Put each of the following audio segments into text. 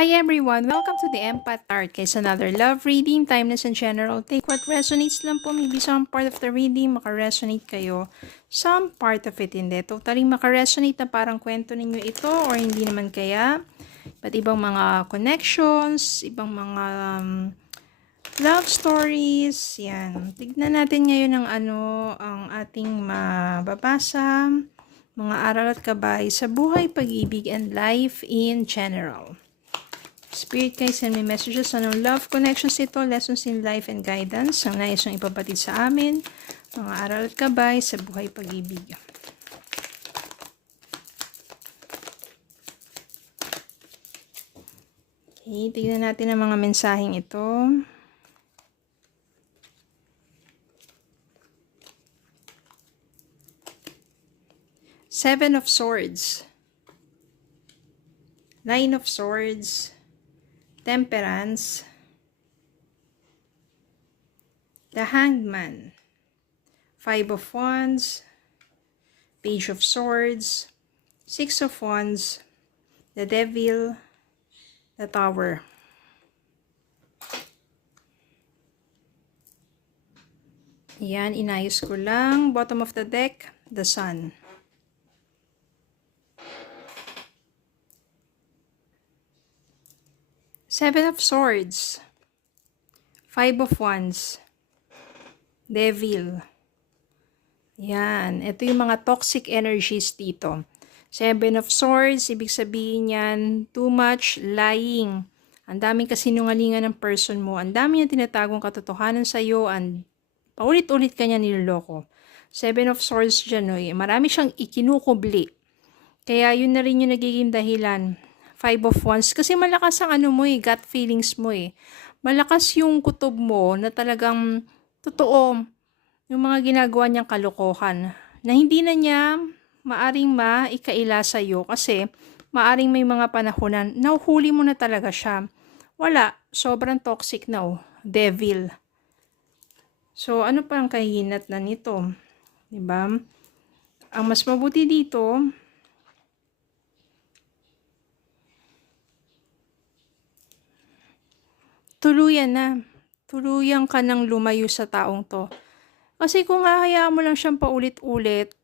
Hi everyone! Welcome to the Empath Art. Case another love reading, timeless and general. Take what resonates lang po. Maybe some part of the reading makaresonate kayo. Some part of it hindi. Totally makaresonate na parang kwento ninyo ito or hindi naman kaya. But ibang mga connections, ibang mga love stories. Yan. Tignan natin ngayon ang ating mababasa. Mga aral at gabay sa buhay, pag-ibig, and life in general. Spirit guys, send me messages. Anong love connections ito, lessons in life and guidance ang nais niyong ipabatid sa amin, mga aral at gabay sa buhay pag-ibig. Okay, tignan natin ang mga mensaheng ito. Seven of Swords, Nine of Swords, Temperance, the Hanged Man, Five of Wands, Page of Swords, Six of Wands, the Devil, the Tower. Yan, inayos ko lang. Bottom of the deck, the Sun. Seven of Swords, Five of Wands, Devil. Yan. Ito yung mga toxic energies dito. Seven of Swords, ibig sabihin yan, too much lying. Ang daming kasinungalingan ng person mo. Ang daming yung tinatagong katotohanan sa'yo. And paulit-ulit ka niya niloloko. Seven of Swords dyan, marami siyang ikinukubli. Kaya yun na rin yung nagiging dahilan. Five of Wands. Kasi malakas ang gut feelings mo Malakas yung kutob mo na talagang totoo yung mga ginagawa niyang kalokohan. Na hindi na niya maaring maikaila sa'yo kasi maaring may mga panahonan na huli mo na talaga siya. Wala. Sobrang toxic na Devil. So, ano pa ang kahinat na nito? Diba? Ang mas mabuti dito, tuluyan na. Tuluyan ka nang lumayo sa taong to. Kasi kung hahayaan mo lang siyang paulit-ulit,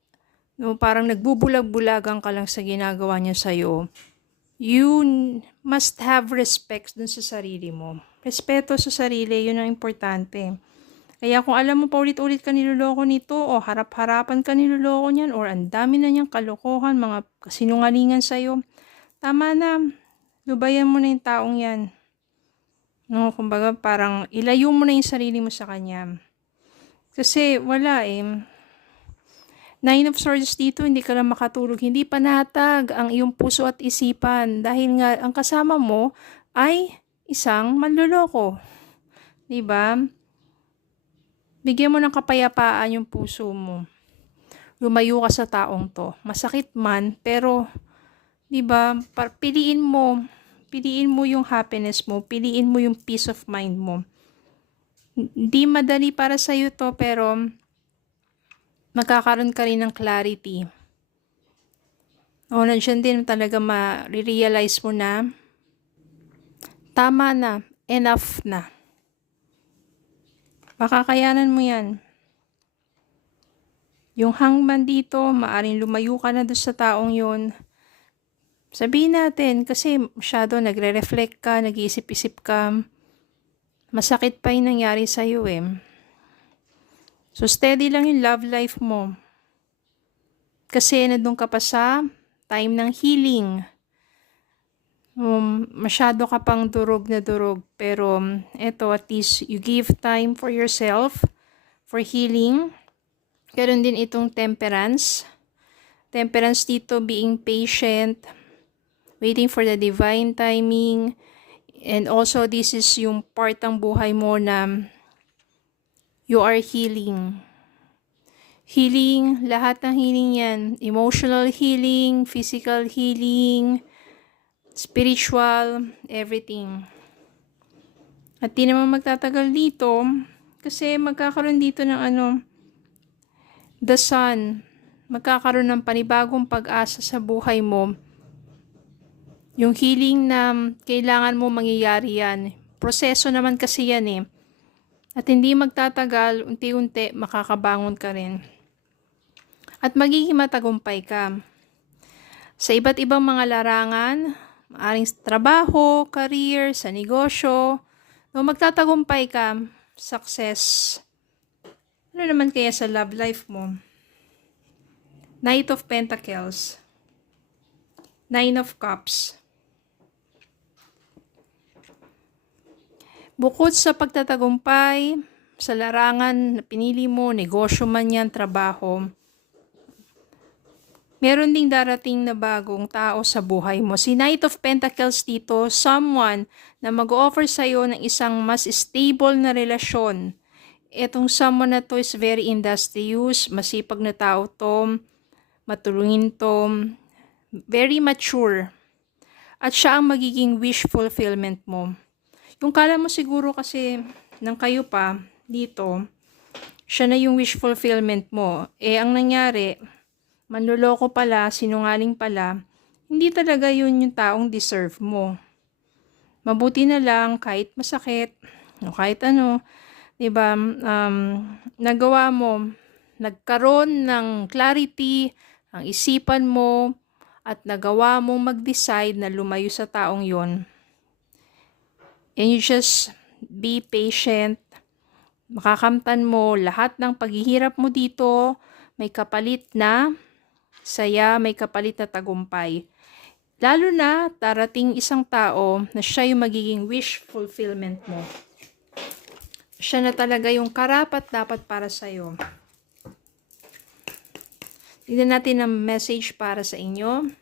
parang nagbubulag-bulagan ka lang sa ginagawa niya sa'yo, you must have respect dun sa sarili mo. Respeto sa sarili, yun ang importante. Kaya kung alam mo paulit-ulit ka niloloko nito, o harap-harapan ka niloloko niyan, or ang dami na niyang kalokohan, mga kasinungalingan sa'yo, tama na. Lubayan mo na yung taong yan. Kumbaga parang ilayo mo na yung sarili mo sa kanya. Kasi wala Nine of Swords dito, hindi ka lang makatulog. Hindi panatag ang iyong puso at isipan. Dahil nga ang kasama mo ay isang manloloko. Diba? Bigyan mo ng kapayapaan yung puso mo. Lumayo ka sa taong to. Masakit man, pero diba, piliin mo. Piliin mo yung happiness mo. Piliin mo yung peace of mind mo. Hindi madali para sa'yo to, pero magkakaroon ka rin ng clarity. Nandiyan din talaga ma-realize mo na tama na, enough na. Makakayanan mo yan. Yung hangman dito, maaring lumayo ka na doon sa taong yun. Sabihin natin, kasi masyado nagre-reflect ka, nag-iisip-isip ka, masakit pa yung nangyari sa'yo So, steady lang yung love life mo. Kasi nandun ka pa sa time ng healing. Masyado ka pang durog na durog. Pero, eto, at least you give time for yourself, for healing. Karoon din itong temperance. Temperance dito, being patient, waiting for the divine timing. And also, this is yung part ng buhay mo na you are healing. Healing, lahat ng healing yan. Emotional healing, physical healing, spiritual, everything. At di naman magtatagal dito kasi magkakaroon dito ng the Sun. Magkakaroon ng panibagong pag-asa sa buhay mo. Yung healing na kailangan mo mangyayari yan. Proseso naman kasi yan eh. At hindi magtatagal, unti-unti makakabangon ka rin. At magiging matagumpay ka. Sa iba't ibang mga larangan, maaring trabaho, career, sa negosyo, no, magtatagumpay ka, success. Ano naman kaya sa love life mo? Knight of Pentacles. Nine of Cups. Bukod sa pagtatagumpay, sa larangan na pinili mo, negosyo man yan, trabaho, meron ding darating na bagong tao sa buhay mo. Si Knight of Pentacles dito, someone na mag-offer sa'yo ng isang mas stable na relasyon. Etong someone na to is very industrious, masipag na tao to, matulungin to, very mature. At siya ang magiging wish fulfillment mo. Yung kala mo siguro kasi nang kayo pa dito, siya na yung wish fulfillment mo. Eh, ang nangyari, manloloko pala, sinungaling pala, hindi talaga yun yung taong deserve mo. Mabuti na lang, kahit masakit, o kahit ano, diba, nagawa mo, nagkaroon ng clarity, ang isipan mo, at nagawa mong mag-decide na lumayo sa taong yon. And you just be patient. Makakamtan mo lahat ng paghihirap mo dito. May kapalit na saya, may kapalit na tagumpay. Lalo na darating isang tao na siya yung magiging wish fulfillment mo. Siya na talaga yung karapat-dapat para sa'yo. Tignan natin ang message para sa inyo.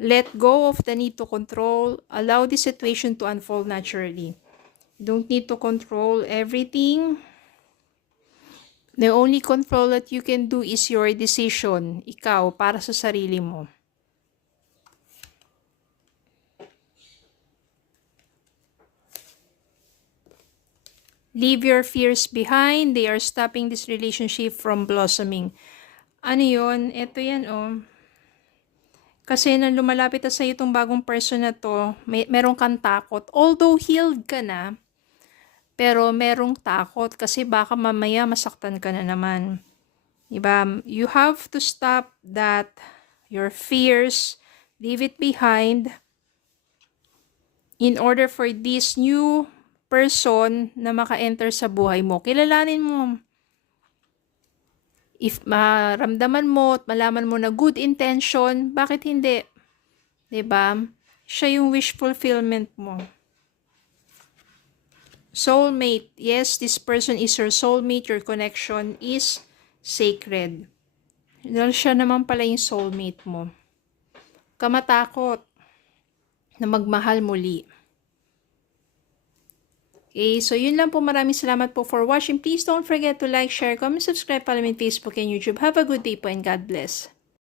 Let go of the need to control. Allow the situation to unfold naturally. You don't need to control everything. The only control that you can do is your decision. Ikaw, para sa sarili mo. Leave your fears behind. They are stopping this relationship from blossoming. Ano yun? Ito yan, oh. Kasi nang lumalapit na sa'yo itong bagong person na to, meron kang takot. Although healed ka na, pero merong takot kasi baka mamaya masaktan ka na naman. Diba? You have to stop that, your fears, leave it behind in order for this new person na maka-enter sa buhay mo. Kilalanin mo. If maramdaman mo at malaman mo na good intention, bakit hindi? 'Di ba? Siya yung wish fulfillment mo. Soulmate. Yes, this person is your soulmate. Your connection is sacred. Dahil siya naman pala yung soulmate mo. Kamatakot na magmahal muli. Okay, so yun lang po. Maraming salamat po for watching. Please don't forget to like, share, comment, subscribe, follow me on Facebook and YouTube. Have a good day po and God bless.